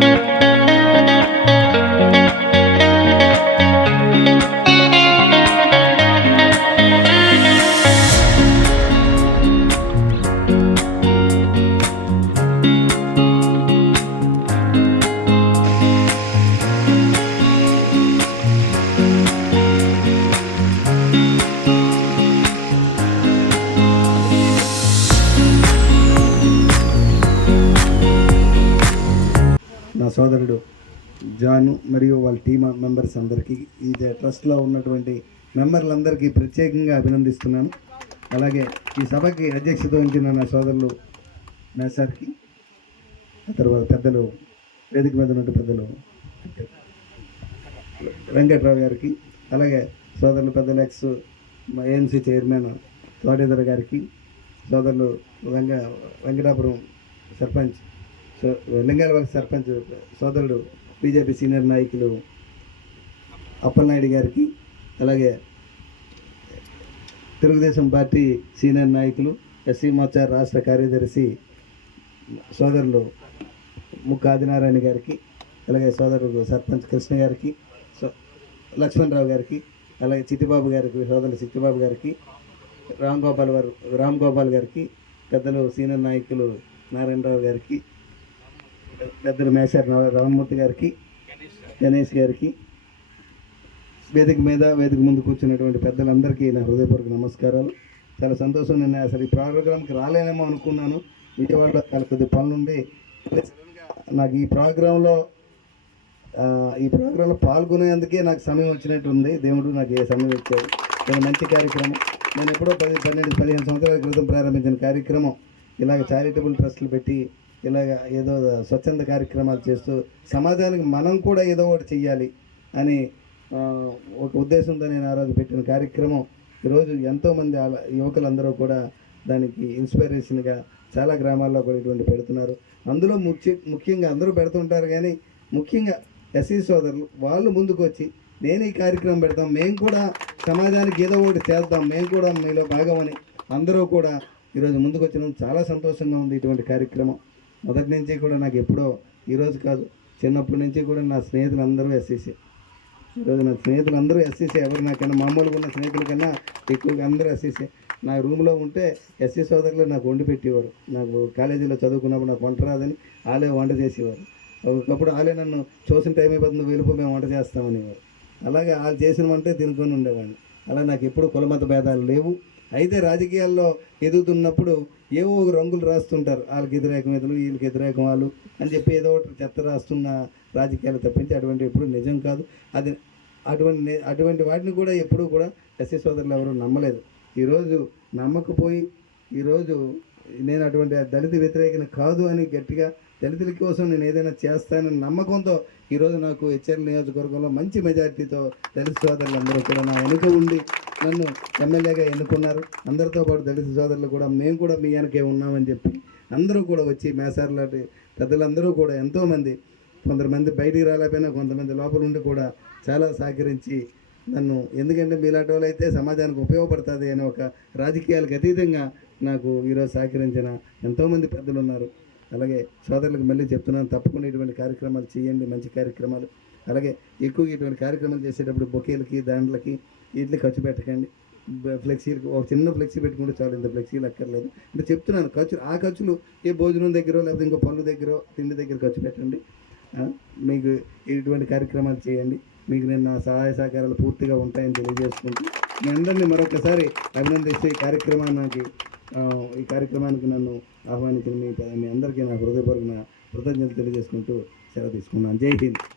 నా సోదరుడు జాను మరియు వాళ్ళ టీమ్ మెంబర్స్ అందరికీ ఈ ట్రస్ట్లో ఉన్నటువంటి మెంబర్లందరికీ ప్రత్యేకంగా అభినందిస్తున్నాను. అలాగే ఈ సభకి అధ్యక్షత వహించిన నా సోదరులు మేసార్కి ఆ తర్వాత పెద్దలు వేదిక మీద ఉన్న పెద్దలు వెంకట్రావు గారికి అలాగే సోదరులు పెద్దలు ఎక్స్ ఏఎంసీ చైర్మన్ తోటేదర్ గారికి సోదరులు వెంక వెంకటాపురం సర్పంచ్ లింగాలవల్లి సర్పంచ్ సోదరుడు బీజేపీ సీనియర్ నాయకులు అప్పలనాయుడు గారికి అలాగే తెలుగుదేశం పార్టీ సీనియర్ నాయకులు ఎస్సీ మోర్చా రాష్ట్ర కార్యదర్శి సోదరులు ముక్క ఆదినారాయణ గారికి అలాగే సోదరుడు సర్పంచ్ కృష్ణ గారికి సో లక్ష్మణరావు గారికి అలాగే చిట్టిబాబు గారికి సోదరులు చిట్టిబాబు గారికి రామ్ గోపాల్ గారు రామ్ గోపాల్ గారికి పెద్దలు సీనియర్ నాయకులు నారాయణరావు గారికి పెద్దలు మేషారి రామమూర్తి గారికి గణేష్ గారికి వేదిక మీద వేదిక ముందు కూర్చున్నటువంటి పెద్దలందరికీ నా హృదయపూర్వక నమస్కారాలు. చాలా సంతోషం నేను అసలు ఈ ప్రోగ్రామ్కి రాలేనేమో అనుకున్నాను. విజయవాడలో చాలా కొద్ది పనులుండి నాకు ఈ ప్రోగ్రాంలో ఈ ప్రోగ్రాంలో పాల్గొనేందుకే నాకు సమయం వచ్చినట్టు ఉంది. దేవుడు నాకు ఏ సమయం ఇచ్చాడు? నేను మంచి కార్యక్రమం. నేను ఎప్పుడో పది పన్నెండు పదిహేను సంవత్సరాల క్రితం ప్రారంభించిన కార్యక్రమం. ఇలాగ చారిటబుల్ ట్రస్ట్లు పెట్టి ఇలాగ ఏదో స్వచ్ఛంద కార్యక్రమాలు చేస్తూ సమాజానికి మనం కూడా ఏదో ఒకటి చెయ్యాలి అని ఒక ఉద్దేశంతో నేను ఆ రోజు పెట్టిన కార్యక్రమం. ఈరోజు ఎంతోమంది యువకులందరూ కూడా దానికి ఇన్స్పిరేషన్గా చాలా గ్రామాల్లో కూడా ఇటువంటి పెడుతున్నారు. అందులో ముఖ్య ముఖ్యంగా అందరూ పెడుతుంటారు కానీ ముఖ్యంగా ఎస్సీ సోదరులు వాళ్ళు ముందుకు వచ్చి నేను ఈ కార్యక్రమం పెడతాం మేము కూడా సమాజానికి ఏదో ఒకటి చేద్దాం మేము కూడా మీలో భాగమని అందరూ కూడా ఈరోజు ముందుకు వచ్చిన చాలా సంతోషంగా ఉంది ఇటువంటి కార్యక్రమం. మొదటి నుంచి కూడా నాకు ఎప్పుడో ఈరోజు కాదు చిన్నప్పటి నుంచి కూడా నా స్నేహితులు అందరూ ఎస్సీసీ ఈరోజు నా స్నేహితులు అందరూ ఎస్సీసీ ఎవరు నాకన్నా మామూలుగా ఉన్న స్నేహితుల కన్నా ఎక్కువగా అందరూ ఎస్సీసీ. నా రూమ్లో ఉంటే ఎస్సీ సోదరులు నాకు వండి పెట్టేవారు. నాకు కాలేజీలో చదువుకున్నప్పుడు నాకు వంట రాదని వాళ్ళే వంట చేసేవారు. ఒకప్పుడు వాళ్ళే నన్ను చూసిన టైం అయిపోతుంది వెళ్ళిపో మేము వంట చేస్తామనేవారు. అలాగే వాళ్ళు చేసిన వంటే తినుకొని ఉండేవాడిని. అలా నాకు ఎప్పుడు కులమత భేదాలు లేవు. అయితే రాజకీయాల్లో ఎదుగుతున్నప్పుడు ఏవో ఒక రంగులు రాస్తుంటారు? వాళ్ళకి వ్యతిరేకం ఎదురు వీళ్ళకి వ్యతిరేకం వాళ్ళు అని చెప్పి ఏదో ఒకటి చెత్త రాస్తున్న రాజకీయాలు తప్పించి అటువంటి ఎప్పుడు నిజం కాదు. అది అటువంటి అటువంటి వాటిని కూడా ఎప్పుడూ కూడా ఎస్సీ సోదరులు ఎవరు నమ్మలేదు. ఈరోజు నమ్మకపోయి ఈరోజు నేను అటువంటి దళిత వ్యతిరేకన కాదు అని గట్టిగా దళితుల కోసం నేను ఏదైనా చేస్తానని నమ్మకంతో ఈరోజు నాకు హెచ్ఎల్ నియోజకవర్గంలో మంచి మెజారిటీతో దళిత సోదరులు అందరూ కూడా నా వెనుక ఉండి నన్ను ఎమ్మెల్యేగా ఎన్నుకున్నారు. అందరితో పాటు దళిత సోదరులు కూడా మేము కూడా మీ వెనకే ఉన్నామని చెప్పి అందరూ కూడా వచ్చి మేసార్ లాంటి పెద్దలందరూ కూడా ఎంతోమంది కొంతమంది బయటికి రాలేకపోయినా కొంతమంది లోపల ఉండి కూడా చాలా సహకరించి నన్ను ఎందుకంటే మీలాంటి వాళ్ళు అయితే సమాజానికి ఉపయోగపడుతుంది అనే ఒక రాజకీయాలకు అతీతంగా నాకు ఈరోజు సహకరించిన ఎంతోమంది పెద్దలు ఉన్నారు. అలాగే సోదరులకు మళ్ళీ చెప్తున్నాను తప్పకుండా ఇటువంటి కార్యక్రమాలు చేయండి మంచి కార్యక్రమాలు. అలాగే ఎక్కువగా ఇటువంటి కార్యక్రమాలు చేసేటప్పుడు బొకేలకి దాంట్లకి వీటికి ఖర్చు పెట్టకండి. ఫ్లెక్సీలకు ఒక చిన్న ఫ్లెక్సీ పెట్టుకుంటే చాలు ఇంత ఫ్లెక్సీలు అక్కర్లేదు. అంటే చెప్తున్నాను ఖర్చు ఆ ఖర్చులు ఏ భోజనం దగ్గర లేకపోతే ఇంకో పనుల దగ్గర తిండి దగ్గర ఖర్చు పెట్టండి. మీకు ఇటువంటి కార్యక్రమాలు చేయండి. మీకు నేను నా సహాయ సహకారాలు పూర్తిగా ఉంటాయని తెలియజేసుకుంటూ మీ అందరినీ మరొకసారి అభినందిస్తూ ఈ కార్యక్రమానికి నాకు ఈ కార్యక్రమానికి నన్ను ఆహ్వానించిన మీ మీ అందరికీ నా హృదయపూర్వక కృతజ్ఞతలు తెలియజేసుకుంటూ సెలవు తీసుకున్నాను. జై హింద్.